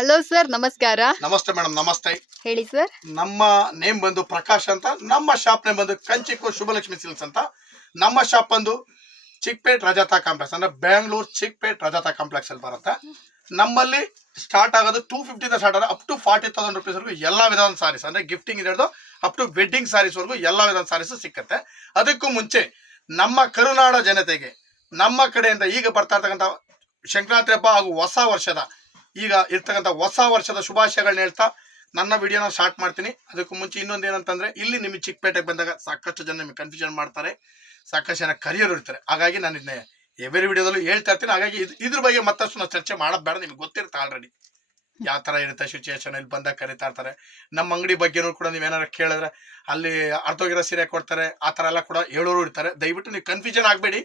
Hello sir, ನಮಸ್ಕಾರ. ನಮಸ್ತೆ madam. ನಮಸ್ತೆ. ಹೇಳಿ ಸರ್. ನಮ್ಮ ನೇಮ್ ಬಂದು ಪ್ರಕಾಶ್ ಅಂತ. ನಮ್ಮ ಶಾಪ್ ನೇಮ್ ಬಂದು ಕಂಚಿಕೋ ಶುಭಲಕ್ಷ್ಮಿ ಸಿಲ್ಕ್ಸ್ ಅಂತ. ನಮ್ಮ ಶಾಪ್ ಬಂದು ಚಿಕ್ಪೇಟ್ ರಜತಾ ಕಾಂಪ್ಲೆಕ್ಸ್ ಅಂದ್ರೆ ಬೆಂಗಳೂರು ಚಿಕ್ಪೇಟ್ ರಜತಾ ಕಾಂಪ್ಲೆಕ್ಸ್ ಅಲ್ಲಿ ಬರುತ್ತೆ. ನಮ್ಮಲ್ಲಿ ಸ್ಟಾರ್ಟ್ ಆಗೋದು 250 ಸ್ಟಾರ್ಟ್ ಆಗೋದು ಅಪ್ ಟು 40,000 rupees ವರೆಗೂ ಎಲ್ಲ ವಿಧದ ಸಾರೀಸ್ ಅಂದ್ರೆ ಗಿಫ್ಟಿಂಗ್ ಹಿಡಿದು ಅಪ್ ಟು ವೆಡ್ಡಿಂಗ್ ಸಾರೀಸ್ ವರೆಗೂ ಎಲ್ಲ ವಿಧದ ಸಾರೀಸ್ ಸಿಕ್ಕತ್ತೆ. ಅದಕ್ಕೂ ಮುಂಚೆ ನಮ್ಮ ಕರುನಾಡ ಜನತೆಗೆ ನಮ್ಮ ಕಡೆಯಿಂದ ಈಗ ಬರ್ತಾ ಇರ್ತಕ್ಕಂಥ ಸಂಕ್ರಾಂತಿ ಹಬ್ಬ ಹಾಗೂ ಹೊಸ ವರ್ಷದ ಈಗ ಇರ್ತಕ್ಕಂಥ ಹೊಸ ವರ್ಷದ ಶುಭಾಶಯಗಳನ್ನ ಹೇಳ್ತಾ ನನ್ನ ವಿಡಿಯೋನ ಸ್ಟಾರ್ಟ್ ಮಾಡ್ತೀನಿ. ಅದಕ್ಕೂ ಮುಂಚೆ ಇನ್ನೊಂದು ಏನಂತಂದ್ರೆ, ಇಲ್ಲಿ ನಿಮಗೆ ಚಿಕ್ಕಪೇಟೆಗೆ ಬಂದಾಗ ಸಾಕಷ್ಟು ಜನ ನಿಮಗೆ ಕನ್ಫ್ಯೂಷನ್ ಮಾಡ್ತಾರೆ, ಸಾಕಷ್ಟು ಜನ ಕರಿಯರು ಇರ್ತಾರೆ. ಹಾಗಾಗಿ ನಾನು ಇದನ್ನೇ ಎವ್ರಿ ವಿಡಿಯೋದಲ್ಲೂ ಹೇಳ್ತಾ ಇರ್ತೀನಿ. ಹಾಗಾಗಿ ಇದ್ರ ಬಗ್ಗೆ ಮತ್ತಷ್ಟು ನಾವು ಚರ್ಚೆ ಮಾಡೋದು ಬೇಡ, ನಿಮ್ಗೆ ಗೊತ್ತಿರುತ್ತೆ ಆಲ್ರೆಡಿ ಯಾವ ಥರ ಇರುತ್ತೆ ಸಿಚುಯೇಷನ್. ಇಲ್ಲಿ ಬಂದಾಗ ಕರಿತಾ ಇರ್ತಾರೆ. ನಮ್ಮ ಅಂಗಡಿ ಬಗ್ಗೆನೂ ಕೂಡ ನೀವೇನಾರು ಕೇಳಿದ್ರೆ ಅಲ್ಲಿ ಅರ್ಥೋಗಿರೋ ಸೀರೆ ಕೊಡ್ತಾರೆ, ಆ ಥರ ಎಲ್ಲ ಕೂಡ ಹೇಳೋರು ಇರ್ತಾರೆ. ದಯವಿಟ್ಟು ನೀವು ಕನ್ಫ್ಯೂಷನ್ ಆಗಬೇಡಿ,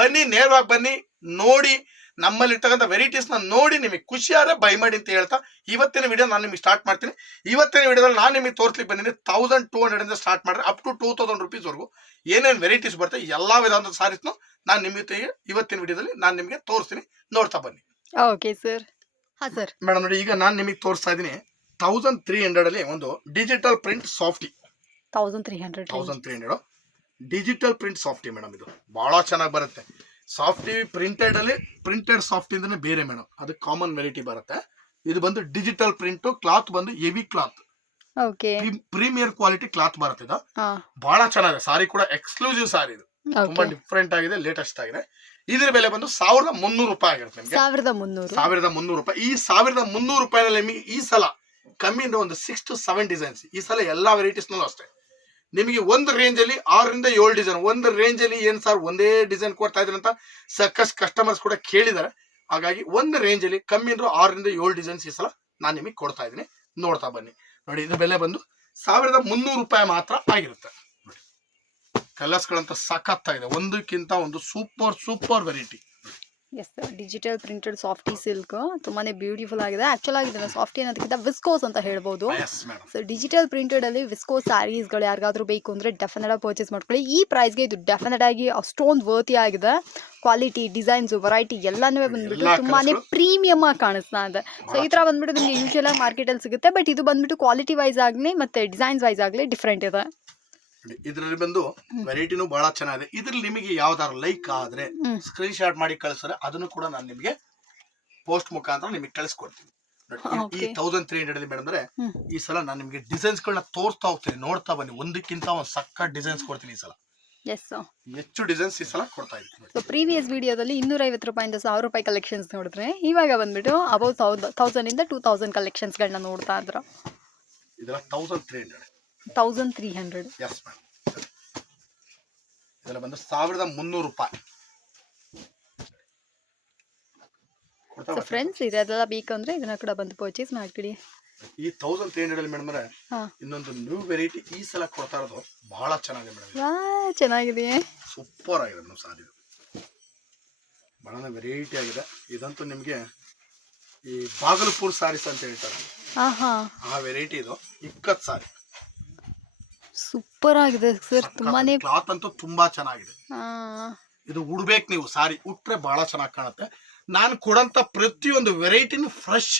ಬನ್ನಿ, ನೇರವಾಗಿ ಬನ್ನಿ, ನೋಡಿ ನಮ್ಮಲ್ಲಿ ಇರ್ತಕ್ಕಂಥ ವೆರೈಟೀಸ್ನ ನೋಡಿ ನಿಮಗೆ ಖುಷಿಯಾದ್ರೆ ಬೈ ಮಾಡಿ ಅಂತ ಹೇಳ್ತಾ ಇವತ್ತಿನ ವಿಡಿಯೋ ನಾನು ನಿಮಗೆ ಸ್ಟಾರ್ಟ್ ಮಾಡ್ತೀನಿ. ಇವತ್ತಿನ ವಿಡಿಯೋದಲ್ಲಿ ನಾನು ನಿಮಗೆ ತೋರಿಸ್ಲಿಕ್ಕೆ ಬಂದಿದ್ದೀನಿ 1200 ಇಂದ ಸ್ಟಾರ್ಟ್ ಮಾಡಿದ್ರೆ ಅಪ್ ಟು 2000 rupees ವರೆಗೂ ಏನೇನು ವೆರೈಟೀಸ್ ಬರುತ್ತೆ ಎಲ್ಲ ವಿಧವಾದ ಸಾರೀಸ್ನು ನಾನು ನಿಮಗೆ ಇವತ್ತಿನ ವಿಡಿಯೋದಲ್ಲಿ ನಾನು ನಿಮಗೆ ತೋರಿಸ್ತೀನಿ, ನೋಡ್ತಾ ಬನ್ನಿ. Okay sir. ಹಾಂ ಸರ್. ಮೇಡಮ್ ನೋಡಿ, ಈಗ ನಾನು ನಿಮಗೆ ತೋರಿಸ್ತಾ ಇದ್ದೀನಿ 1300 ಅಲ್ಲಿ ಒಂದು digital print softy. 1300 digital print softy madam. ಇದು ಬಹಳ ಚೆನ್ನಾಗಿ ಬರುತ್ತೆ. ಸಾಫ್ಟಿ ಪ್ರಿಂಟೆಡ್ ಅಲ್ಲಿ ಪ್ರಿಂಟೆಡ್ ಸಾಫ್ಟಿ ಇಂದನೇ ಬೇರೆ ಮೇಡಮ್, ಅದು ಕಾಮನ್ ವೆರೈಟಿ ಬರುತ್ತೆ. ಇದು ಬಂದು ಡಿಜಿಟಲ್ ಪ್ರಿಂಟ್, ಕ್ಲಾತ್ ಬಂದು heavy cloth, okay, premier quality cloth ಬರುತ್ತೆ. ಇದು ಬಹಳ ಚೆನ್ನಾಗಿದೆ. ಸಾರಿ ಕೂಡ ಎಕ್ಸ್ಕ್ಲೂಸಿವ್ ಸಾರಿ, ಇದು ತುಂಬಾ ಡಿಫ್ರೆಂಟ್ ಆಗಿದೆ, ಲೇಟೆಸ್ಟ್ ಆಗಿದೆ. ಇದ್ರ ಬೆಲೆ ಬಂದು 1300 ರೂಪಾಯಿ ಆಗಿರುತ್ತೆ ನಿಮಗೆ. 1300 ರೂಪಾಯಿ. ಈ 1300 ರೂಪಾಯಿನಲ್ಲಿ ನಿಮಗೆ ಈ ಸಲ ಕಮ್ಮಿ ಅಂದ್ರೆ ಒಂದು 6 to 7 ಡಿಸೈನ್ಸ್. ಈ ಸಲ ಎಲ್ಲಾ ವೆರೈಟೀಸ್ನಲ್ಲೂ ಅಷ್ಟೇ ನಿಮಗೆ ಒಂದು ರೇಂಜ್ ಅಲ್ಲಿ 6 ರಿಂದ 7 ಡಿಸೈನ್. ಒಂದು ರೇಂಜ್ ಅಲ್ಲಿ ಏನ್ ಸರ್ ಒಂದೇ ಡಿಸೈನ್ ಕೊಡ್ತಾ ಇದ್ರಿ ಅಂತ ಸಾಕಷ್ಟು ಕಸ್ಟಮರ್ಸ್ ಕೂಡ ಕೇಳಿದ್ದಾರೆ. ಹಾಗಾಗಿ ಒಂದು ರೇಂಜ್ ಅಲ್ಲಿ ಕಮ್ಮಿ ಅಂದ್ರೆ 6 ರಿಂದ 7 ಡಿಸೈನ್ಸ್ ಈ ಸಲ ನಾನು ನಿಮಗೆ ಕೊಡ್ತಾ ಇದ್ದೀನಿ, ನೋಡ್ತಾ ಬನ್ನಿ. ನೋಡಿ, ಇದು ಬೆಲೆ ಬಂದು 1300 ರೂಪಾಯಿ ಮಾತ್ರ ಆಗಿರುತ್ತೆ. ನೋಡಿ, ಕಲರ್ಸ್ ಗಳಂತ ಸಖತ್ತಾಗಿದೆ, ಒಂದಕ್ಕಿಂತ ಒಂದು super variety. Yes, digital printed softy silk ತುಂಬಾನೇ ಬ್ಯೂಟಿಫುಲ್ ಆಗಿದೆ. ಆಕ್ಚುಲ್ ಆಗಿ ಇದನ್ನ ಸಾಫ್ಟಿ ಅನ್ನೋದಕ್ಕಿಂತ ವಿಸ್ಕೋಸ್ ಅಂತ ಹೇಳ್ಬೋದು. ಸೊ ಡಿಜಿಟಲ್ ಪ್ರಿಂಟೆಡ್ ಅಲ್ಲಿ ವಿಸ್ಕೋಸ್ ಸ್ಯಾರೀಸ್ಗಳು ಯಾರಿಗಾದ್ರೂ ಬೇಕು ಅಂದ್ರೆ ಡೆಫಿನೆಟ್ ಆಗಿ ಪರ್ಚೇಸ್ ಮಾಡ್ಕೊಳ್ಳಿ. ಈ ಪ್ರೈಸ್ಗೆ ಇದು ಡೆಫಿನೆಟ್ ಆಗಿ ಅಷ್ಟೊಂದು ವರ್ತಿ ಆಗಿದೆ. ಕ್ವಾಲಿಟಿ, ಡಿಸೈನ್ಸ್, ವೆರೈಟಿ ಎಲ್ಲಾನು ಬಂದ್ಬಿಟ್ಟು ತುಂಬಾನೇ ಪ್ರೀಮಿಯಮ್ ಆಗಿ ಕಾಣಿಸ್ತಾ ಇದೆ. ಸೊ ಈ ತರ ಬಂದ್ಬಿಟ್ಟು ನಿಮ್ಗೆ ಯೂಶುವಲ್ ಆಗಿ ಮಾರ್ಕೆಟ್ ಅಲ್ಲಿ ಸಿಗುತ್ತೆ, ಬಟ್ ಇದು ಬಂದ್ಬಿಟ್ಟು ಕ್ವಾಲಿಟಿ ವೈಸ್ ಆಗಲಿ ಮತ್ತೆ ಡಿಸೈನ್ಸ್ ವೈಸ್ ಆಗಲಿ ಡಿಫ್ರೆಂಟ್ ಇದೆ. ಇದ್ರಲ್ಲಿ ಬಂದು ವೆರೈಟಿನೂ ಬಹಳ ಚೆನ್ನಾಗಿದೆ. ಇದ್ರಲ್ಲಿ ನಿಮಗೆ ಯಾವ್ದಾರು ಲೈಕ್ ಆದ್ರೆ ಸ್ಕ್ರೀನ್ ಶಾಟ್ ಮಾಡಿ ಕಳಿಸಿದ್ರೆ ಅದನ್ನು ಕೂಡ ನಾನು ನಿಮಗೆ ಪೋಸ್ಟ್ ಮುಖಾಂತರ ನಿಮಗೆ ಕಳಿಸ್ಕೊಡ್ತೀನಿ. ಈ 1300 ಮೇಡಮ್ ಅಂದ್ರೆ ಈ ಸಲ ನಾನು ನಿಮಗೆ ಡಿಸೈನ್ಸ್ ಗಳನ್ನ ತೋರಿಸ್ತಾ ಹೋಗ್ತೀನಿ, ನೋಡ್ತಾ ಬನ್ನಿ. ಒಂದಕ್ಕಿಂತ ಒಂದು ಸಕ್ಕ ಡಿಸೈನ್ಸ್ ಕೊಡ್ತೀನಿ ಈ ಸಲ. ಹೆಚ್ಚು ಡಿಸೈನ್ಸ್ ಈ ಸಲ ಕೊಡ್ತಾ ಇದ್ದೀನಿ. ಸೊ ಪ್ರೀವಿಯಸ್ ವಿಡಿಯೋದಲ್ಲಿ 250 ರೂಪಾಯಿಂದ 1000 ರೂಪಾಯಿ ಕಲೆಕ್ಷನ್ಸ್ ನೋಡಿದ್ರೆ, ಇವಾಗ ಬಂದ್ಬಿಟ್ಟು ಅಬೌವ್ 1000 ಇಂದ 2000 ಕಲೆಕ್ಷನ್ಸ್ ಗಳನ್ನ ನೋಡ್ತಾ ಇದ್ರ. ಇದೆಲ್ಲ 1300. ಎಸ್ ಮೇಡಮ್, ಇದೆಲ್ಲ ಬಂದು 1300 ರೂಪಾಯಿ. ಸೊ ಫ್ರೆಂಡ್ಸ್, ಇದೆಲ್ಲ ಬೇಕಂದ್ರೆ ಇದನ್ನ ಕೂಡ ಬಂದು ಪರ್ಚೇಸ್ ಮಾಡ್ಕೊಳ್ಳಿ. ಈ 1300 ಮೇಡಮ್ ಅಂದ್ರೆ ಇನ್ನೊಂದು ನ್ಯೂ ವೆರೈಟಿ ಈ ಸಲ ಕೊಡ್ತಾ ಇರೋದು ಬಹಳ ಚೆನ್ನಾಗಿದೆ ಮೇಡಮ್. ಚೆನ್ನಾಗಿದೆ, ಸೂಪರ್ ಆಗಿದೆ ಮೇಡಮ್. ಸಾರಿ ಬಹಳ ವೆರೈಟಿ ಆಗಿದೆ. ಇದಂತೂ ನಿಮ್ಗೆ ಈ ಬಾಗಲಪುರ್ ಸಾರೀಸ್ ಅಂತ ಹೇಳ್ತಾರೆ, ಆ ವೆರೈಟಿ. ಇದು ಇಕ್ಕತ್ ಸಾರಿ, ಸೂಪರ್ ಆಗಿದೆ ಸರ್. ತುಂಬಾನೇ ಕ್ಲಾತ್ ಅಂತೂ ತುಂಬಾ ಚೆನ್ನಾಗಿದೆ. ಇದು ಉಡ್ಬೇಕು ನೀವು, ಸಾರಿ ಉಟ್ರೆ ಬಹಳ ಚೆನ್ನಾಗಿ ಕಾಣುತ್ತೆ. ನಾನು ಕೊಡಂತ ಪ್ರತಿಯೊಂದು ವೆರೈಟಿನೂ ಫ್ರೆಶ್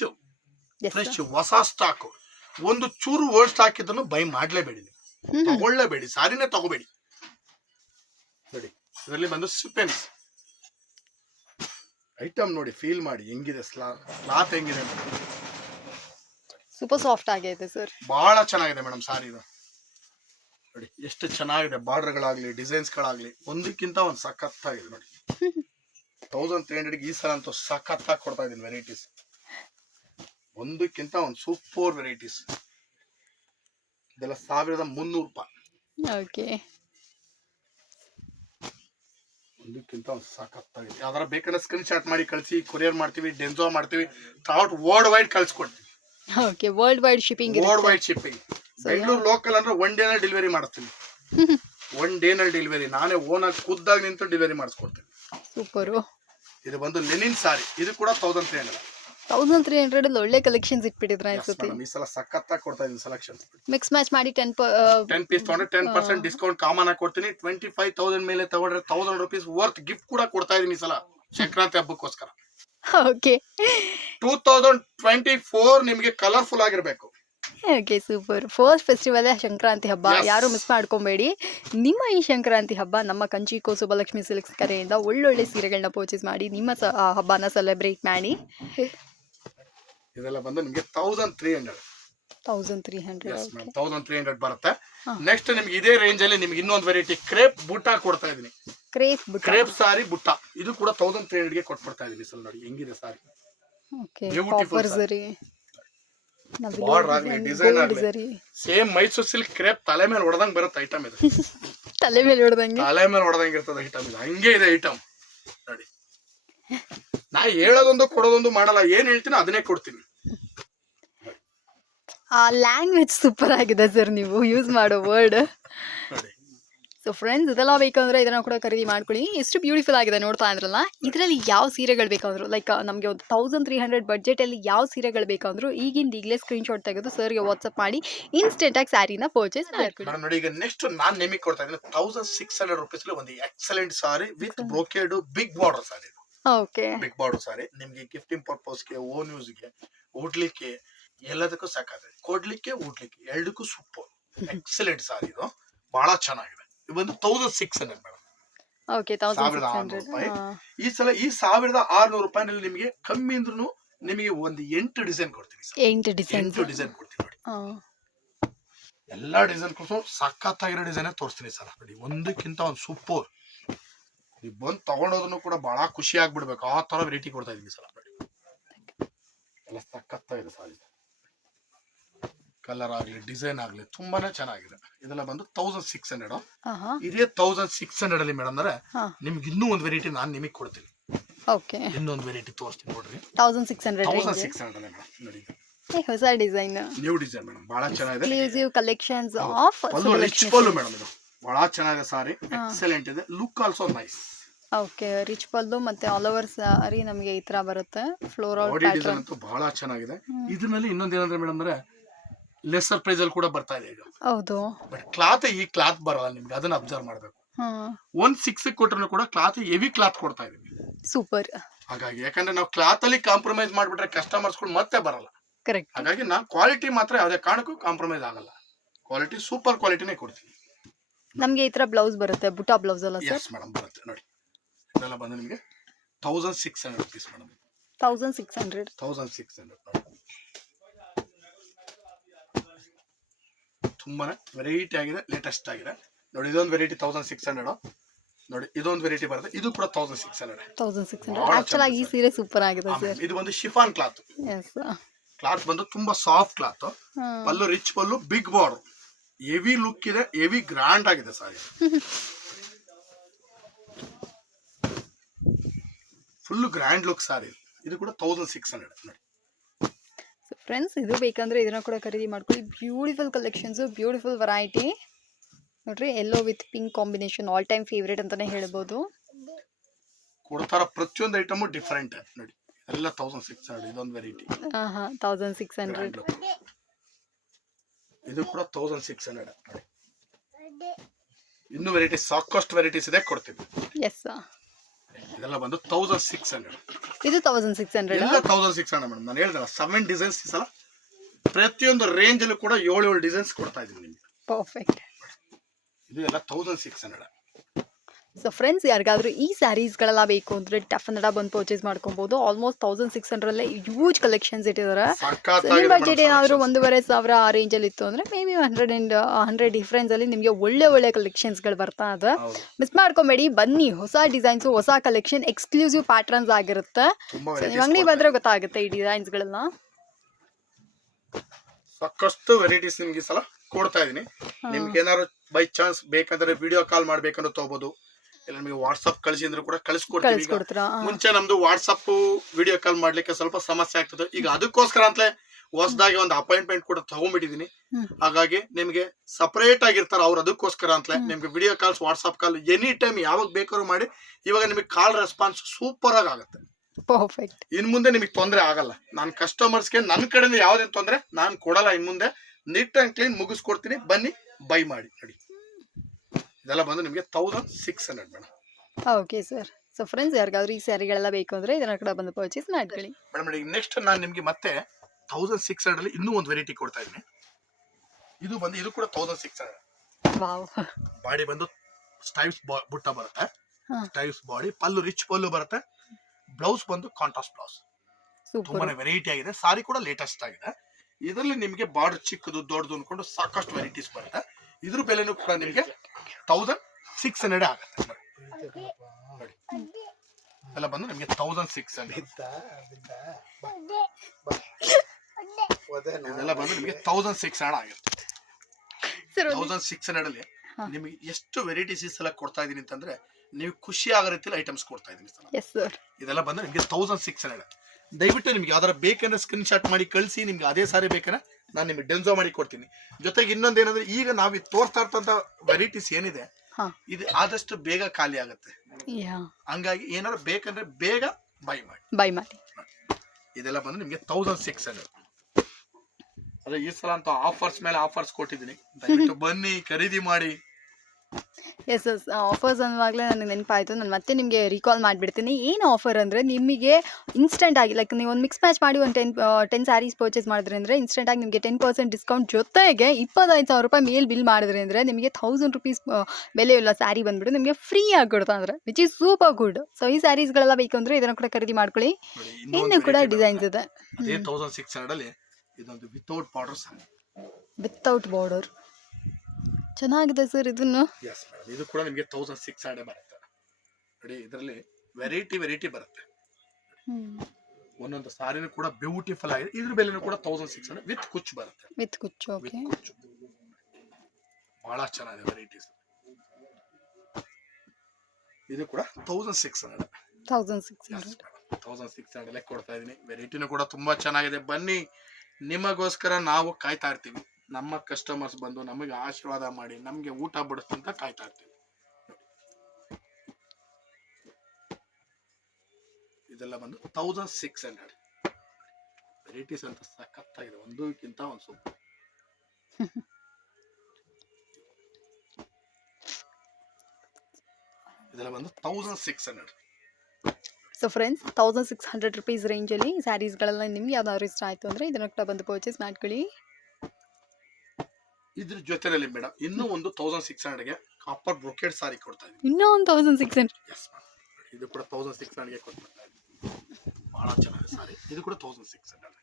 ಹೊಸ ಸ್ಟಾಕ್. ಒಂದು ಚೂರು ಓಲ್ಡ್ ಸ್ಟಾಕ್ ಇದನ್ನು ಬೈ ಮಾಡ್ಲೇಬೇಡಿ, ನೀವು ತಗೊಳ್ಳೇಬೇಡಿ, ಸಾರಿನೇ ತಗೋಬೇಡಿ. ನೋಡಿ, ಇದರಲ್ಲಿ ಬಂದು ಸಿಪೆನ್ಸ್ ಐಟಮ್ ನೋಡಿ, ಫೀಲ್ ಮಾಡಿ ಹೆಂಗಿದೆ ಕ್ಲಾತ್ ಹೆಂಗಿದೆ. ಸೂಪರ್ ಸಾಫ್ಟ್ ಆಗೈತೆ ಸರ್, ಬಹಳ ಚೆನ್ನಾಗಿದೆ ಮೇಡಮ್ ಸಾರಿ. ಇದು ನೋಡಿ ಎಷ್ಟು ಚೆನ್ನಾಗಿದೆ. ಬಾರ್ಡರ್ ಗಳಾಗ್ಲಿ, ಡಿಸೈನ್ಸ್ ಗಳಾಗ್ಲಿ ಒಂದಕ್ಕಿಂತ ಒಂದು ಸಖತ್ತಾಗಿದೆ. ನೋಡಿ 1300 ಈ ಸಲ ಅಂತೂ ಸಖತ್ತಾಗಿ ಕೊಡ್ತಾ ಇದೀನಿ ವೆರೈಟೀಸ್, ಒಂದಕ್ಕಿಂತ ಒಂದು ಸೂಪರ್ ವೆರೈಟೀಸ್. ಇದೆಲ್ಲ 1300 ರೂಪಾಯಿ. ಓಕೆ, ಒಂದಕ್ಕಿಂತ ಒಂದು ಸಖತ್ತಾಗಿದೆ. ಯಾವ್ದಾರ ಬೇಕಂದ್ರೆ ಸ್ಕ್ರೀನ್ ಶಾಟ್ ಮಾಡಿ ಕಳಿಸಿ, ಕೊರಿಯರ್ ಮಾಡ್ತೀವಿ, ಡೆನ್ಸೋ ಮಾಡ್ತೀವಿ, ಥ್ರೂಔಟ್ ವರ್ಲ್ಡ್ ವೈಡ್ ಕಳ್ಸಿಕೊಡ್ತೀವಿ. Okay, world wide shipping. Bengaluru local ಅಂದ್ರೆ 1 ಡೇ ನಲ್ಲಿ ಡೆಲಿವರಿ ಮಾಡ್ತೀನಿ. 1 ಡೇ ನಲ್ಲಿ ಡೆಲಿವರಿ ನಾನೇ ಓನ್ ಆಗಿ ಖುದ್ದಾಗಿ ನಿಂತು ಡೆಲಿವರಿ ಮಾಡಿಸ್ಕೊಡ್ತೀನಿ. ಸೂಪರ್. ಇದು ಬಂದು ಲೆನಿನ್ ಸಾರಿ, ಇದು ಕೂಡ 1300 ಅಲ್ಲಿ ಒಳ್ಳೆ ಕಲೆಕ್ಷನ್ಸ್ ಇಟ್ಬಿಟ್ಟಿದ್ರೆ ಅನ್ಸುತ್ತೆ. ಈ ಸಲ ಸಖತ್ತಾಗಿ ಕೊಡ್ತಾ ಇದೀನಿ ಸೆಲೆಕ್ಷನ್ಸ್. ಮಿಕ್ಸ್ ಮ್ಯಾಚ್ ಮಾಡಿ 10 ಪೀಸ್ ತಗೊಂಡ್ರೆ 10% ಡಿಸ್ಕೌಂಟ್ ಕಾಮನ್ ಆಗಿ ಕೊಡ್ತೀನಿ. 25,000 ಮೇಲೆ ತಗೊಂಡ್ರೆ 1000 ರೂಪೀಸ್ ವರ್ತ್ ಗಿಫ್ಟ್ ಕೂಡ ಕೊಡ್ತಾ ಇದೀನಿ ಈ ಸಲ ಸಂಕ್ರಾಂತಿ ಹಬ್ಬಕ್ಕೋಸ್ಕರ. ಓಕೆ 2024 ನಿಮಗೆ ಕಲರ್ಫುಲ್ ಆಗಿರ್ಬೇಕು. Okay super. First festival Sankranti ಹಬ್ಬ, Yes. ಯಾರು ಮಿಸ್ ಮಾಡ್ಕೊಬೇಡಿ. ನಿಮ್ಮ ಈ ಸಂಕ್ರಾಂತಿ ಹಬ್ಬ ನಮ್ಮ ಕಂಚಿಕೋ ಸುಬ್ಬಲಕ್ಷ್ಮಿ ಸಿಲ್ಕ್ಸ್ ಕಡೆಯಿಂದ ಒಳ್ಳೊಳ್ಳೆ ಸೀರೆಗಳನ್ನ ಪರ್ಚೇಸ್ ಮಾಡಿ ನಿಮ್ಮ ಹಬ್ಬನ ಸೆಲೆಬ್ರೇಟ್ ಮಾಡಿ. ಇದೆಲ್ಲ ಬಂದು ನಿಮಗೆ 1300. 1300. ಎಸ್ ಮ್ಯಾಮ್ 1300 ಬರುತ್ತೆ. ಹಾ. ನೆಕ್ಸ್ಟ್ ನಿಮ್ಗೆ ಇದೇ ರೇಂಜ್ ಅಲ್ಲಿ ನಿಮ್ಗೆ ಇನ್ನೊಂದು ವೆರೈಟಿ ಕ್ರೇಪ್ ಬುಟ್ಟ ಕೊಡ್ತಾ ಇದೀನಿ. ಕ್ರೇಪ್ ಸಾರಿ ಬುಟ್ಟ, ಇದು ಕೂಡ 1300 ಗೆ ಕೊಟ್ಬಿಡ್ತಾ ಇದೀನಿ. ಸರ್ ನೋಡಿ ಹೆಂಗಿದೆ sari. Okay Beautiful copper sir. ಸರಿ ಬಾರ್ಡರ್ ಆಗಲಿ ಡಿಸೈನ್ ಆಗಲಿ ಸೇಮ್ ಮೈಸೂರು ಸಿಲ್ಕ್ ಕ್ರೇಪ್ ತಲೆ ಮೇಲೆ ಹೊಡೆದಂಗ್ ಬರುತ್ತೆ ಐಟಮ್ ಇದು. ತಲೆ ಮೇಲೆ ಹೊಡೆದಂಗೆ. ತಲೆ ಮೇಲೆ ಹೊಡೆದಂಗೆ ಇರ್ತದೆ ಐಟಮ್ ಇದು. ಹಂಗೆ ಇದೆ ಐಟಮ್ ನೋಡಿ. ನಾ ಹೇಳೋದೊಂದು ಕೊಡೋದೊಂದು ಮಾಡಲ್ಲ, ಏನ್ ಹೇಳ್ತೀನಿ ಅದನ್ನೇ ಕೊಡ್ತೀನಿ. ಆ ಲ್ಯಾಂಗ್ವೇಜ್ ಸೂಪರ್ ಆಗಿದೆ ಸರ್, ನೀವು ಯೂಸ್ ಮಾಡೋ ವರ್ಡ್. ನೋಡಿ ಸೊ ಫ್ರೆಂಡ್ಸ್, ಇದೆಲ್ಲ ಬೇಕಂದ್ರೆ ಇದನ್ನ ಕೂಡ ಖರೀದಿ ಮಾಡ್ಕೊಳ್ಳಿ. ಎಷ್ಟು ಬ್ಯೂಟಿಫುಲ್ ಆಗಿದೆ ನೋಡ್ತಾ ಇದ್ರಲ್ಲ. ಇದರಲ್ಲಿ ಯಾವ ಸೀರೆಗಳು ಬೇಕಂದ್ರು, ಲೈಕ್ ನಮಗೆ ಒಂದು 1300 ಬಡ್ಜೆಟಲ್ಲಿ ಯಾವ ಸೀರೆಗಳು ಬೇಕಂದ್ರು ಈಗಲೇ ಸ್ಕ್ರೀನ್ಶಾಟ್ ತೆಗೆದು ಸರ್ಗೆ ವಾಟ್ಸಪ್ ಮಾಡಿ ಇನ್ಸ್ಟೆಂಟಾಗಿ ಸ್ಯಾರಿನ ಪರ್ಚೇಸ್ ಮಾಡ್ಕೊಳ್ಳಿ. ಮೇಡಮ್ ನೋಡಿ, ಈಗ ನೆಕ್ಸ್ಟ್ ನಾನ್ ನಿಮಗೆ ಕೊಡ್ತಾ ಇದ್ದೀನಿ 1600 ರುಪೀಸ್ ಒಂದು excellent sari with brocade big border sari. Okay, big border sari ನಿಮ್ಗೆ ಗಿಫ್ಟಿಂಗ್ ಪರ್ಪಸ್ಗೆ, ಓನ್ ಯೂಸ್ಗೆ, ಉಡ್ಲಿಕ್ಕೆ ಎಲ್ಲದಕ್ಕೂ ಸಾಕಾಗುತ್ತೆ. ಕೊಡ್ಲಿಕ್ಕೆ ಉಡ್ಲಿಕ್ಕೆ ಎರಡಕ್ಕೂ ಸೂಪರ್ ಎಕ್ಸಲೆಂಟ್ ಸಾರಿ. ಇದು ಬಹಳ ಚೆನ್ನಾಗಿದೆ. ಇದು ಬಂದು 1600 ಮೇಡಮ್. ಓಕೆ, 1600 ರೂಪಾಯಿ. ಈ ಸಲ ಈ 1600 ರೂಪಾಯಿನಲ್ಲಿ ನಿಮಗೆ ಕಮ್ಮಿ ಅಂದ್ರೂ ನಿಮಗೆ ಒಂದು 8 ಡಿಸೈನ್ ಕೊಡ್ತೀನಿ ಸರ್. 8 ಡಿಸೈನ್ 8 ಡಿಸೈನ್ ಕೊಡ್ತೀನಿ ನೋಡಿ. ಎಲ್ಲಾ ಡಿಸೈನ್ ಕೂಡ ಸಖತ್ತಾಗಿರೋ ಡಿಸೈನ್ ತೋರಿಸ್ತೀನಿ ಸರ್. ನೋಡಿ ಒಂದಕ್ಕಿಂತ ಒಂದು ಸೂಪರ್. ನೀವು ಬಂದು ತಗೊಂಡೋದನ್ನು ಕೂಡ ಬಹಳ ಖುಷಿ ಆಗ್ಬಿಡ್ಬೇಕು, ಆ ತರ ವೆರೈಟಿ ಕೊಡ್ತಾ ಇದೀನಿ ಸರ್. ನೋಡಿ ಎಲ್ಲ ಸಖತ್ತಾಗಿದೆ ಸಾರಿ. ಕಲರ್ ಆಗ್ಲಿ ಡಿಸೈನ್ ಆಗ್ಲಿ ತುಂಬಾನೇ ಚೆನ್ನಾಗಿದೆ. ಇದೆಲ್ಲ ಬಂದು 1600. ಇದೇ 1600 ಅಲ್ಲಿ ಮೇಡಮ್ ಅಂದ್ರೆ ನಿಮ್ಗೆ ಇನ್ನೂ ಒಂದು ವೆರೈಟಿ ನಾನು ನಿಮಗೆ ಕೊಡ್ತೀನಿ. ಓಕೆ, ಇನ್ನೊಂದು ವೆರೈಟಿ ತೋರಿಸ್ತೀನಿ ನೋಡ್ರಿ. 1600 1600 ಮೇಡಮ್. ನೋಡಿ ಹೊಸ ಡಿಸೈನ್, ನ್ಯೂ ಡಿಸೈನ್ ಮೇಡಮ್, ಬಹಳ ಚೆನ್ನಾಗಿದೆ. Exclusive collections of pallu rich pallu madam. ಇದು ಬಹಳ ಚೆನ್ನಾಗಿದೆ ಸಾರಿ, ಎಕ್ಸಲೆಂಟ್ ಇದೆ. Look also nice. Okay, rich pallu ಮತ್ತೆ ಆಲ್ ಓವರ್ ಸಾರಿ ನಮಗೆ ಈ ತರ ಬರುತ್ತೆ. ಫ್ಲೋರಲ್ ಬಾಡಿ ಡಿಸೈನ್ ಅಂತೂ ಬಹಳ ಚೆನ್ನಾಗಿದೆ. ಇದರಲ್ಲಿ ಇನ್ನೊಂದು ಏನಂದ್ರೆ ಮೇಡಮ್ ಅಂದ್ರೆ ಲೆಸರ್ ಪ್ರೈಸ್ ಅಲ್ಲಿ ಕೂಡ ಬರ್ತಾ ಇದೆ ಈಗ. ಹೌದು, ಬಟ್ ಕ್ಲಾತ್ ಈ ಕ್ಲಾತ್ ಬರಲ್ಲ ನಿಮ್ಗೆ, ಅದನ್ನ ಅಬ್ಸರ್ವ್ ಮಾಡ್ಬೇಕು. 16 ಕೊಟ್ಟರು ಕೂಡ ಕ್ಲಾತ್ ಹೆವಿ ಕ್ಲಾತ್ ಕೊಡ್ತಾ ಇದೀವಿ. ಸೂಪರ್. ಹಾಗಾಗಿ ಯಾಕಂದ್ರೆ ನಾವು ಕ್ಲಾತ್ ಅಲ್ಲಿ ಕಾಂಪ್ರಮೈಸ್ ಮಾಡ್ಬಿಟ್ರೆ ಕಸ್ಟಮರ್ಸ್ಗಳು ಮತ್ತೆ ಬರಲ್ಲ. ಕರೆಕ್ಟ್. ಹಾಗಾಗಿ ನಾವು ಕ್ವಾಲಿಟಿ ಮಾತ್ರ ಯಾವುದೇ ಕಾರಣಕ್ಕೂ ಕಾಂಪ್ರಮೈಸ್ ಆಗಲ್ಲ. ಕ್ವಾಲಿಟಿ ಸೂಪರ್ ಕ್ವಾಲಿಟಿನೇ ಕೊಡ್ತೀವಿ. ನಮಗೆ ಈ ತರ ಬ್ಲೌಸ್ ಬರುತ್ತೆ, ಬುಟಾ ಬ್ಲೌಸ್ ಅಲ್ಲ ಸರ್? ಎಸ್ ಮೇಡಮ್ ಬರುತ್ತೆ. ನೋಡಿ ಇದೆಲ್ಲ ಬಂದು ನಿಮಗೆ 1600 ರುಪೀಸ್ ಮೇಡಮ್. 1600. 1600 ತುಂಬಾನೇ ವೆರೈಟಿ ಆಗಿದೆ, ಲೇಟೆಸ್ಟ್ ಆಗಿದೆ. ನೋಡಿ ಇದೊಂದು ವೆರೈಟಿ 1600. ನೋಡಿ ಇದೊಂದು ವೆರೈಟಿ ಬರುತ್ತೆ, ಇದು ಕೂಡ 1600. 1600. ಆಕ್ಚುಲ್ ಆಗಿ ಈ ಸೀರೆ ಸೂಪರ್ ಆಗಿದೆ ಸರ್. ಇದು ಬಂದು ಶಿಫಾನ್ ಕ್ಲಾತ್. ಎಸ್, ಕ್ಲಾತ್ ಬಂದು ತುಂಬಾ ಸಾಫ್ಟ್ ಕ್ಲಾತ್. ಪಲ್ಲು ರಿಚ್ ಪಲ್ಲು, ಬಿಗ್ ಬಾರ್ಡರ್, ಹೆವಿ ಲುಕ್ ಇದೆ, ಹೆವಿ ಗ್ರ್ಯಾಂಡ್ ಆಗಿದೆ ಸಾರಿ. ಫುಲ್ ಗ್ರ್ಯಾಂಡ್ ಲುಕ್ ಸಾರಿ. ಇದು ಕೂಡ 1600. ನೋಡಿ ಫ್ರೆಂಡ್ಸ್, ಇದು ಬೇಕಂದ್ರೆ ಇದನ್ನ ಕೂಡ ಖರೀದಿ ಮಾಡ್ಕೊಳ್ಳಿ. ಬ್ಯೂಟಿಫುಲ್ ಕಲೆಕ್ಷನ್ಸ್, ಬ್ಯೂಟಿಫುಲ್ ವೆರೈಟಿ ನೋಡ್ರಿ. ಎಲ್ಲೋ with pink combination all time favourite ಅಂತಾನೆ ಹೇಳ್ಬೋದು. ಕೊಡ್ತಾರ ಪ್ರತಿಯೊಂದು ಐಟಮ್ ಡಿಫರೆಂಟ್. ನೋಡಿ ಎಲ್ಲ 1600. ಇದೊಂದು ವೆರೈಟಿ 1600. ಇದು ಕೂಡ 1600. ನೋಡಿ ಇನ್ನು ವೆರೈಟಿ ಸಾಕಷ್ಟು ವೆರೈಟೀಸ್ ಇದೆ, ಕೊಡ್ತೀವಿ. ಎಸ್, ಇದೆಲ್ಲ ಬಂದು 1600. ಇದು 1600. ಎಲ್ಲ 1600 ಮೇಡಮ್. ನಾನು ಹೇಳಿದ್ರೆ 7 ಡಿಸೈನ್ಸ್ ಈ ಸಲ ಪ್ರತಿಯೊಂದು ರೇಂಜ್ ಅಲ್ಲೂ ಕೂಡ 7 ಡಿಸೈನ್ಸ್ ಕೊಡ್ತಾ ಇದೀನಿ ನಿಮ್ಗೆ. ಪರ್ಫೆಕ್ಟ್. ಇದು ಎಲ್ಲ 1600. ಸೊ ಫ್ರೆಂಡ್ಸ್, ಯಾರಿಗಾದ್ರೂ ಈ ಸ್ಯಾರೀಸ್ಗಳೆಲ್ಲ ಬೇಕು ಅಂದರೆ ಡೆಫಿನೆಟ್ ಬಂದು ಪರ್ಚೇಸ್ ಮಾಡ್ಕೊಬೋದು. ಆಲ್ಮೋಸ್ಟ್ 1600 ಯೂಜ್ ಕಲೆಕ್ಷನ್ಸ್ ಇಟ್ಟಿದ್ದಾರೆ. ನಿಮ್ಮ ಬಜೆಟ್ ಏನಾದರೂ 1500 ಆ ರೇಂಜಲ್ಲಿ ಇತ್ತು ಅಂದರೆ ಮೇ ಬಿ 100 ಡಿಫ್ರೆನ್ಸಲ್ಲಿ ನಿಮಗೆ ಒಳ್ಳೆ ಕಲೆಕ್ಷನ್ಸ್ಗಳು ಬರ್ತಾ ಇದೆ. ಮಿಸ್ ಮಾಡ್ಕೊಬೇಡಿ, ಬನ್ನಿ. ಹೊಸ ಡಿಸೈನ್ಸು, ಹೊಸ ಕಲೆಕ್ಷನ್, ಎಕ್ಸ್ಕ್ಲೂಸಿವ್ ಪ್ಯಾಟ್ರನ್ಸ್ ಆಗಿರುತ್ತೆ. ನೀವು ಅಂಗಡಿ ಬಂದರೆ ಗೊತ್ತಾಗುತ್ತೆ ಈ ಡಿಸೈನ್ಸ್ಗಳೆಲ್ಲ. ಸಾಕಷ್ಟು ವೆರೈಟೀಸ್ ನಿಮ್ಗೆ ಈ ಸಲ ಕೊಡ್ತಾ ಇದೀನಿ. ನಿಮ್ಗೆ ಏನಾದ್ರು ಬೈ ಚಾನ್ಸ್ ಬೇಕಂದ್ರೆ ವಿಡಿಯೋ ಕಾಲ್ ಮಾಡ್ಬೇಕಂದ್ರೆ ತಗೋಬಹುದು, ಇಲ್ಲ ನಿಮಗೆ ವಾಟ್ಸ್ಆಪ್ ಕಳಿಸಿದ್ರು ಕೂಡ ಕಳಿಸ್ಕೊಡ್ತೀವಿ. ಮುಂಚೆ ನಮ್ದು ವಾಟ್ಸ್ಆಪ್ ವಿಡಿಯೋ ಕಾಲ್ ಮಾಡ್ಲಿಕ್ಕೆ ಸ್ವಲ್ಪ ಸಮಸ್ಯೆ ಆಗ್ತದೆ. ಈಗ ಅದಕ್ಕೋಸ್ಕರ ಅಂತಲೇ ಹೊಸದಾಗಿ ಒಂದು ಅಪಾಯಿಂಟ್ಮೆಂಟ್ ಕೂಡ ತಗೊಂಡ್ಬಿಟ್ಟಿದೀನಿ. ಹಾಗಾಗಿ ನಿಮ್ಗೆ ಸಪರೇಟ್ ಆಗಿರ್ತಾರೆ ಅವ್ರು, ಅದಕ್ಕೋಸ್ಕರ ಅಂತಲೇ ನಿಮ್ಗೆ ವಿಡಿಯೋ ಕಾಲ್ಸ್, ವಾಟ್ಸ್ಆಪ್ ಕಾಲ್ ಎನಿ ಟೈಮ್ ಯಾವಾಗ ಬೇಕಾದ್ರೂ ಮಾಡಿ. ಇವಾಗ ನಿಮಗೆ ಕಾಲ್ ರೆಸ್ಪಾನ್ಸ್ ಸೂಪರ್ ಆಗುತ್ತೆ. ಪರ್ಫೆಕ್ಟ್. ಇನ್ ಮುಂದೆ ನಿಮಗೆ ತೊಂದರೆ ಆಗಲ್ಲ. ನಾನು ಕಸ್ಟಮರ್ಸ್ಗೆ ನನ್ನ ಕಡೆಯಿಂದ ಯಾವುದೇ ತೊಂದರೆ ನಾನು ಕೊಡಲ್ಲ. ಇನ್ ಮುಂದೆ ನೀಟ್ ಅಂಡ್ ಕ್ಲೀನ್ ಮುಗಿಸ್ಕೊಡ್ತೀನಿ. ಬನ್ನಿ, ಬೈ ಮಾಡಿ. ನೋಡಿ ಇದೆಲ್ಲ ಬಂದು ನಿಮಗೆ 1600 madam. Okay sir. So friends ಯಾರಿಗಾದ್ರೂ ಈ ಸ್ಯಾರಿಗಳೆಲ್ಲ ಬೇಕು ಅಂದರೆ ಇದನ್ನ ಕೂಡ ಬಂದು ಪರ್ಚೇಸ್ ಮಾಡ್ಕೊಳ್ಳಿ. ಮೇಡಮ್ ಈಗ ನೆಕ್ಸ್ಟ್ ನಾನು ನಿಮಗೆ ಮತ್ತೆ 1600 ಅಲ್ಲಿ ಇನ್ನೂ ಒಂದು ವೆರೈಟಿ ಕೊಡ್ತಾ ಇದ್ದೀನಿ. ಇದು ಕೂಡ 1600. ವಾವ್. ಬಾಡಿ ಬಂದು ಸ್ಟೈವ್ಸ್ ಬುಟ್ಟ ಬರುತ್ತೆ, ಹಾ. ಸ್ಟೈವ್ಸ್ ಬಾಡಿ, ಪಲ್ಲು ರಿಚ್ ಪಲ್ಲು ಬರುತ್ತೆ, ಬ್ಲೌಸ್ ಬಂದು ಕಾಂಟ್ರಾಸ್ಟ್ ಬ್ಲೌಸ್. ಸೂಪರ್. ತುಂಬಾನೇ ವೆರೈಟಿ ಆಗಿದೆ, ಸಾರಿ ಕೂಡ ಲೇಟೆಸ್ಟ್ ಆಗಿದೆ. ಇದರಲ್ಲಿ ನಿಮಗೆ ಬಾರ್ಡರ್ ಚಿಕ್ಕದು ದೊಡ್ಡದು ಅನ್ಕೊಂಡು ಸಾಕಷ್ಟು ವೆರೈಟೀಸ್ ಬರುತ್ತೆ. ಇದ್ರ ಬೆಲೆನೂ ಕೂಡ ನಿಮಗೆ 1600 ಆಗುತ್ತೆ. ನೋಡಿ. ಎಲ್ಲ ಬಂದು ನಿಮಗೆ 1600. ಇದೆಲ್ಲ ಬಂದು ನಿಮಗೆ 1600 ಆಗುತ್ತೆ. 1600 ಅಲ್ಲಿ ನಿಮಗೆ ಎಷ್ಟು ವೆರೈಟೀಸ್ ಈ ಸಲ ಕೊಡ್ತಾ ಇದೀನಿ ಅಂತಂದ್ರೆ ನೀವು ಖುಷಿ ಆಗೋ ರೀತಿಯಲ್ಲಿ ಐಟಮ್ಸ್ ಕೊಡ್ತಾ ಇದೀನಿ ಸರ್. Yes sir. ಇದೆಲ್ಲ ಬಂದು ನಿಮಗೆ 1600. ದಯವಿಟ್ಟು ನಿಮ್ಗೆ ಯಾವ್ದಾರ ಬೇಕಂದ್ರೆ ಸ್ಕ್ರೀನ್ ಶಾಟ್ ಮಾಡಿ ಕಳಿಸಿ. ನಿಮ್ಗೆ ಅದೇ ಸಾರಿ ಬೇಕಂದ್ರೆ ನಾನು ನಿಮ್ಗೆ ಡೆನ್ಸೋ ಮಾಡಿ ಕೊಡ್ತೀನಿ. ಜೊತೆಗೆ ಇನ್ನೊಂದೇನಂದ್ರೆ ಈಗ ನಾವು ತೋರ್ತಾ ಇರ್ತಂತ ವೆರೈಟೀಸ್ ಏನಿದೆ ಇದು ಆದಷ್ಟು ಬೇಗ ಖಾಲಿ ಆಗುತ್ತೆ. ಹಂಗಾಗಿ ಏನಾದ್ರು ಬೇಕಂದ್ರೆ ಬೇಗ ಬೈ ಮಾಡಿ. ಇದೆಲ್ಲ ಬಂದು ನಿಮ್ಗೆ 1600. ಅದೇ ಈ ಸಲ ಅಂತ ಆಫರ್ಸ್ ಮೇಲೆ ಆಫರ್ಸ್ ಕೊಟ್ಟಿದ್ದೀನಿ, ದಯವಿಟ್ಟು ಬನ್ನಿ ಖರೀದಿ ಮಾಡಿ. ಎಸ್ ಎಸ್ ಆಫರ್ಸ್ ಅನ್ನುವಾಗಲೇ ನನಗೆ ನೆನಪಾಯಿತು. ನಾನು ಮತ್ತೆ ನಿಮಗೆ ರೀಕಾಲ್ ಮಾಡಿಬಿಡ್ತೀನಿ. ಏನು ಆಫರ್ ಅಂದರೆ ನಿಮಗೆ ಇನ್ಸ್ಟೆಂಟ್ ಆಗಿ ಲೈಕ್ ನೀವು ಒಂದು ಮಿಕ್ಸ್ ಮ್ಯಾಚ್ ಮಾಡಿ ಒಂದು 10 ಸ್ಯಾರೀಸ್ ಪರ್ಚೇಸ್ ಮಾಡಿದ್ರಿ ಅಂದರೆ ಇನ್ಸ್ಟೆಂಟಾಗಿ ನಿಮಗೆ 10% ಡಿಸ್ಕೌಂಟ್ ಜೊತೆಗೆ 25,000 ರೂಪಾಯಿ ಮೇಲ್ ಬಿಲ್ ಮಾಡಿದ್ರಿ ಅಂದರೆ ನಿಮಗೆ 1000 ರೂಪೀಸ್ ಬೆಲೆಯುಳ್ಳ ಸ್ಯಾರಿ ಬಂದುಬಿಟ್ಟು ನಿಮಗೆ ಫ್ರೀ ಆಗಿ ಕೊಡ್ತಾ ಅಂದರೆ which is super good. So ಈ ಸ್ಯಾರೀಸ್ಗಳೆಲ್ಲ ಬೇಕು ಅಂದರೆ ಇದನ್ನು ಕೂಡ ಖರೀದಿ ಮಾಡ್ಕೊಳ್ಳಿ. ಇನ್ನು ಕೂಡ ಡಿಸೈನ್ಸ್ ಇದೆ. ಅದೇ 1600 ಅಲ್ಲಿ ಇದೊಂದು without border sari. Without border ಚೆನ್ನಾಗಿದೆ ಸರ್. ಇದನ್ನು ಇದು ಕೂಡ ನಿಮಗೆ 1600 ಬರುತ್ತೆ. ನೋಡಿ ಇದರಲ್ಲಿ ವೆರೈಟಿ ಬರುತ್ತೆ. ಒಂದೊಂದು ಸಾರಿನೂ ಕೂಡ ಬ್ಯೂಟಿಫುಲ್ ಆಗಿದೆ. ಇದ್ರ ಬೆಲೆನೂ ಕೂಡ 1600 ವಿತ್ ಕುಚ್ ಬರುತ್ತೆ. With Kuch. ಓಕೆ. ಬಹಳ ಚೆನ್ನಾಗಿದೆ ವೆರೈಟೀಸ್. ಇದು ಕೂಡ 1600. 1600 ಕೊಡ್ತಾ ಇದೀನಿ. ವೆರೈಟಿನೂ ಕೂಡ ತುಂಬಾ ಚೆನ್ನಾಗಿದೆ. ಬನ್ನಿ, ನಿಮಗೋಸ್ಕರ ನಾವು ಕಾಯ್ತಾ ಇರ್ತೀವಿ. ನಮ್ಮ ಕಸ್ಟಮರ್ಸ್ ಬಂದು ನಮಗೆ ಆಶೀರ್ವಾದ ಮಾಡಿ ನಮಗೆ ಊಟ ಬಡಿಸ್ತಂತ ಕಾಯ್ತಾ ಇರ್ತೀವಿ. ಇದೆಲ್ಲ ಬಂದು 1600. ವೆರೈಟೀಸ್ ಅಂತ ಸಖತ್ತಾಗಿದೆ, ಒಂದಕ್ಕಿಂತ ಒಂದು ಸೂಪರ್. ಇದೆಲ್ಲ ಬಂದು 1600. ಸೊ ಫ್ರೆಂಡ್ಸ್ 1600 ರೂಪೀಸ್ ರೇಂಜಲ್ಲಿ ಸ್ಯಾರೀಸ್ಗಳೆಲ್ಲ ನಿಮ್ಗೆ ಯಾವ್ದಾದ್ರು ಇಷ್ಟ ಆಯಿತು ಅಂದರೆ ಇದನ್ನ ಕೂಡ ಬಂದು ಪರ್ಚೇಸ್ ಮಾಡ್ಕೊಳ್ಳಿ. ಇದ್ರ ಜೊತೆನಲ್ಲಿ ಮೇಡಮ್ ಇನ್ನೂ ಒಂದು 1600ಗೆ ಕಾಪರ್ ಬ್ರೊಕೇಡ್ ಸಾರಿ ಕೊಡ್ತಾ ಇದ್ದೀನಿ. ಇನ್ನೂ ಒಂದು 1600. Yes ma'am. ಇದು ಕೂಡ 1600ಗೆ ಕೊಡ್ತಾ ಇದ್ದೀನಿ. ಬಹಳ ಚೆನ್ನಾಗಿದೆ ಸಾರಿ. ಇದು ಕೂಡ 1600.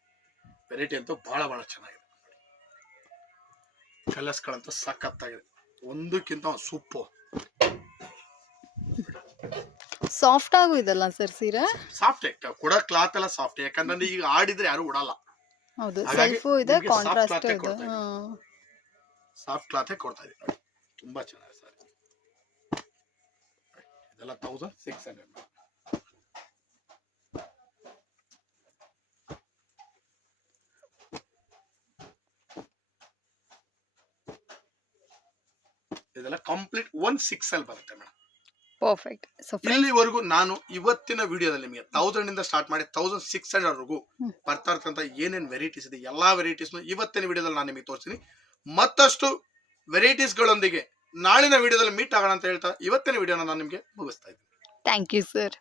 ವೆರೈಟಿ ಅಂತೂ ಬಹಳ ಚೆನ್ನಾಗಿದೆ. ಕಲರ್ಸ್ಗಳಂತೂ ಸಖತ್ತಾಗಿದೆ, ಒಂದಕ್ಕಿಂತ ಒಂದು ಸೂಪರ್. ಸಾಫ್ಟ್ ಆಗು ಇದಲ್ಲ ಸರ್ ಸೀರೆ. ಸಾಫ್ಟ್ ಕೂಡ ಕ್ಲಾತ್ ಎಲ್ಲ ಸಾಫ್ಟ್, ಯಾಕಂದ್ರೆ ಈಗ ಆಡಿದ್ರೆ ಯಾರು ಉಡಲ್ಲ. ಹೌದು, ಸೆಲ್ಫು ಇದೆ, ಕಾಂಟ್ರಾಸ್ಟ್ ಇದೆ. ಸಾಫ್ಟ್ ಕ್ಲಾತ್ ಕೊಡ್ತಾ ಇದೀನಿ ನೋಡಿ, ತುಂಬಾ ಚೆನ್ನಾಗಿದೆ ಸರ್. ಇದೆಲ್ಲ 1600. ಇದೆಲ್ಲ ಕಂಪ್ಲೀಟ್ 1600 ಬರುತ್ತೆ ಮೇಡಮ್. ಪರ್ಫೆಕ್ಟ್. ಸೊ ಇಲ್ಲಿವರೆಗೂ ನಾನು ಇವತ್ತಿನ ವಿಡಿಯೋದಲ್ಲಿ ನಿಮಗೆ 1000 ಇಂದ ಸ್ಟಾರ್ಟ್ ಮಾಡಿ 1600 ವರೆಗೂ ಬರ್ತಾ ಇರ್ತಂತ ಏನೇನ್ ವೆರೈಟೀಸ್ ಇದೆ ಎಲ್ಲಾ ವೆರೈಟೀಸ್ ಇವತ್ತಿನ ವಿಡಿಯೋದಲ್ಲಿ ನಾನು ನಿಮಗೆ ತೋರಿಸ್ತೀನಿ. ಮತ್ತಷ್ಟು ವೆರೈಟೀಸ್ ಗಳೊಂದಿಗೆ ನಾಳಿನ ವಿಡಿಯೋದಲ್ಲಿ ಮೀಟ್ ಆಗೋಣ ಅಂತ ಹೇಳ್ತಾ ಇವತ್ತಿನ ವಿಡಿಯೋನ ನಾನು ನಿಮಗೆ ಮುಗಿಸ್ತಾ ಇದ್ದೀನಿ. Thank you sir.